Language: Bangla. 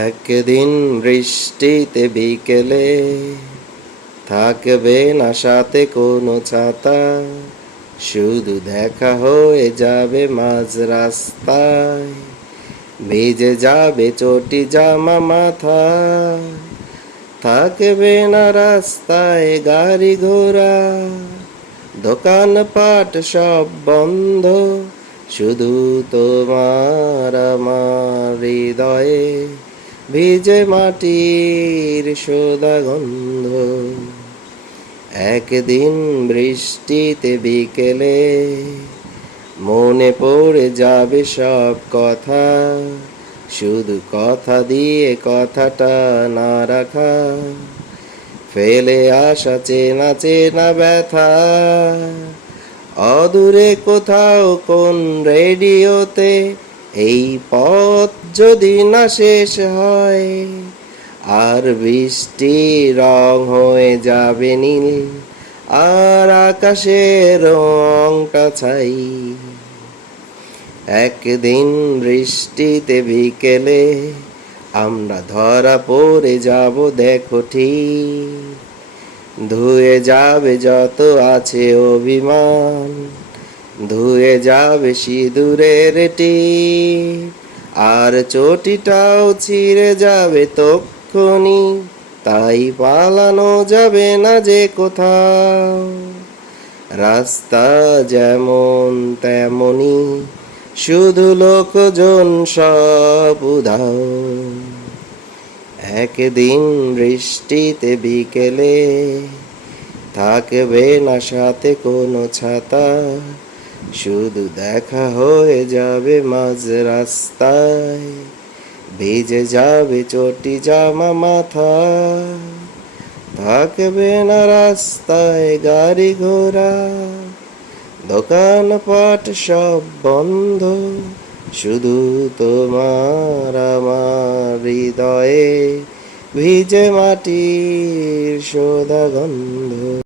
একদিন বৃষ্টিতে বিকেলে থাকবে না সাথে কোনো ছাতা, শুধু দেখা হয়ে যাবে মাঝ রাস্তায়, ভিজে যাবে চটি জামা মাথা। থাকবে না রাস্তায় গাড়ি ঘোড়া, দোকানপাট সব বন্ধ, শুধু তোমার আমার হৃদয়ে ভিজে মাটির সোদা গন্ধ। একদিন বৃষ্টিতে বিকেলে মনে পড়ে যাবে সব কথা, শুধু কথা দিয়ে কথাটা না রাখা, ফেলে আসা চেনা চেনা ব্যথা। অদূরে কোথাও কোন রেডিওতে এই পথ যদি না শেষ হয়, আর বৃষ্টি রং হয়ে যাবে নীল, আর আকাশের রংটা ছাই। একদিন বৃষ্টিতে বিকেলে আমরা ধরা পড়ে যাব দেখো ঠিক, ধুয়ে যাবে যত আছে অভিমান, ধুয়ে যাবে সিঁদুরের টিপ, আর চটিটাও ছিঁড়ে যাবে তক্ষুনি, তাই পালানো যাবে না যে কোথাও। রাস্তা যেমন তেমনি, শুধু লোকজন সব উধাও। একদিন বৃষ্টিতে বিকেলে থাকবে না সাথে কোনো ছাতা, শুধু দেখা হয়ে যাবে মাঝ রাস্তায়, ভিজে যাবে চটি জামা মাথা। থাকবে না রাস্তায় গাড়ি ঘোড়া, দোকানপাট সব বন্ধ, শুধু তোমার আমার হৃদয়ে ভিজে মাটির সোদা গন্ধ।